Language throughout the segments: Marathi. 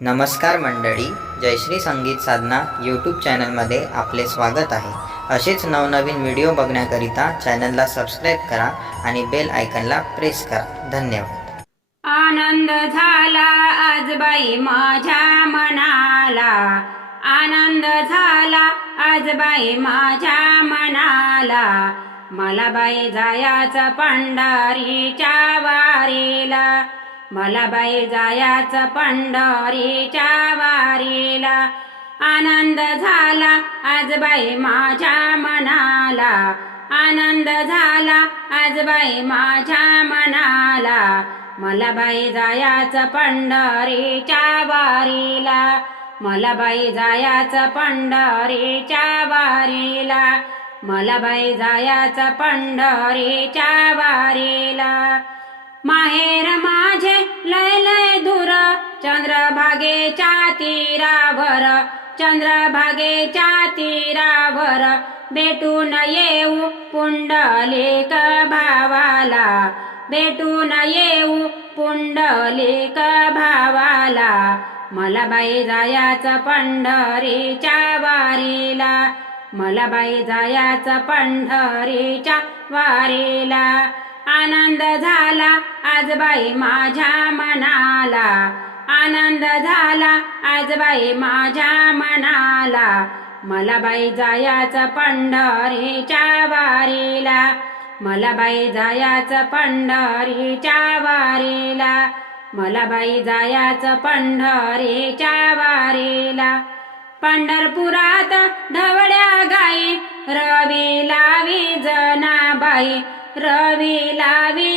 नमस्कार मंडळी जयश्री संगीत साधना यूट्यूब चॅनलमध्ये आपले स्वागत आहे. असेच नवनवीन व्हिडिओ बघण्याकरिता चॅनलला सबस्क्राईब करा आणि बेल आयकनला प्रेस करा. धन्यवाद. आनंद झाला आज बाई माझ्या मनाला. आनंद झाला आज बाई माझ्या मनाला. मला बाई जायाचा पंढारीच्या मला बाई जायाचं पंढरीच्या वारीला. आनंद झाला आज बाई माझ्या मनाला. आनंद झाला आज बाई माझ्या मनाला. मला बाई जायाचं पंढरीच्या वारीला. मला बाई जायाचं पंढरीच्या वारीला. मला बाई जायाचं पंढरीच्या वारीला. माहेर माझे लय लय दूर. चंद्रभागेच्या तीरावर चंद्रभागेच्या तीरावर भेटून येऊ पुंडलिक भावाला. भेटून येऊ पुंडलिक भावाला. मला बाई जायाच पंढरीच्या वारीला. मला बाई जायाच पंढरीच्या वारीला. आनंद झाला आज बाई माझ्या मनाला. आनंद झाला आज बाई माझ्या मनाला. मला बाई जायाचं पंढरीच्या वारीला. मला बाई जायाचं पंढरीच्या वारीला. मला बाई जायाचं पंढरीच्या वारीला. पंढरपुरात ढवळ्या गाई रवी लावी जनाबाई रवी लावी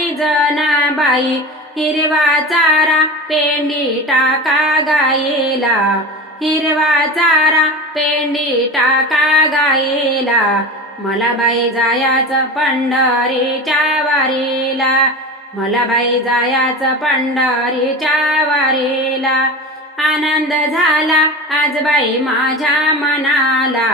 बाई हिरवा चारा पेंडी टाका गायेला. हिरवा चारा पेंडी टाका गायेला. मला बाई जायाचं पंढरीच्या वारीला. मला बाई जायाचं पंढरीच्या वारीला. आनंद झाला आज बाई माझ्या मनाला.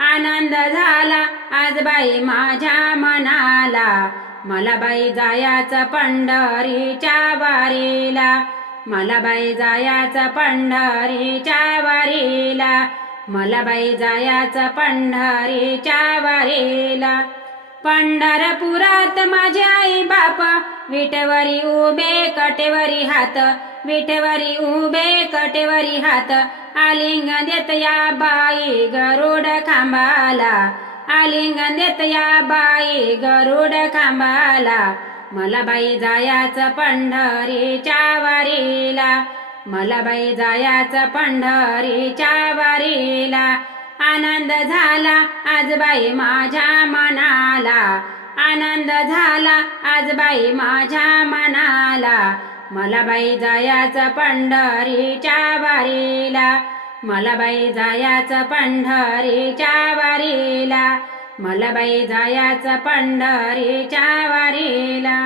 आनंद झाला आज बाई माझ्या मनाला. मला बाई जायाचं पंढरीच्या वारीला. मला बाई जायाचं पंढरीच्या वारीला. मला बाई जायाचं पंढरीच्या वारीला. पंढरपुरात माझे आई बाप विटवरी उभे कटेवरी हात विठवरी उभे कटेवरी हात. आलिंग देत या बाई गरुड खांबाला. आलिंगन देत या बाई गरुड खांबाला. मला बाई जायाचं पंढरीच्या वारीला. मला बाई जायाचं पंढरीच्या वारीला. आनंद झाला आज बाई माझ्या मनाला. आनंद झाला आज बाई माझ्या मनाला. मला बाई जायाचं पंढरीच्या वारीला. मला बाई जायाचं पंढरीच्या वारीला मला बाई जायाचं पंढरीच्या वारीला.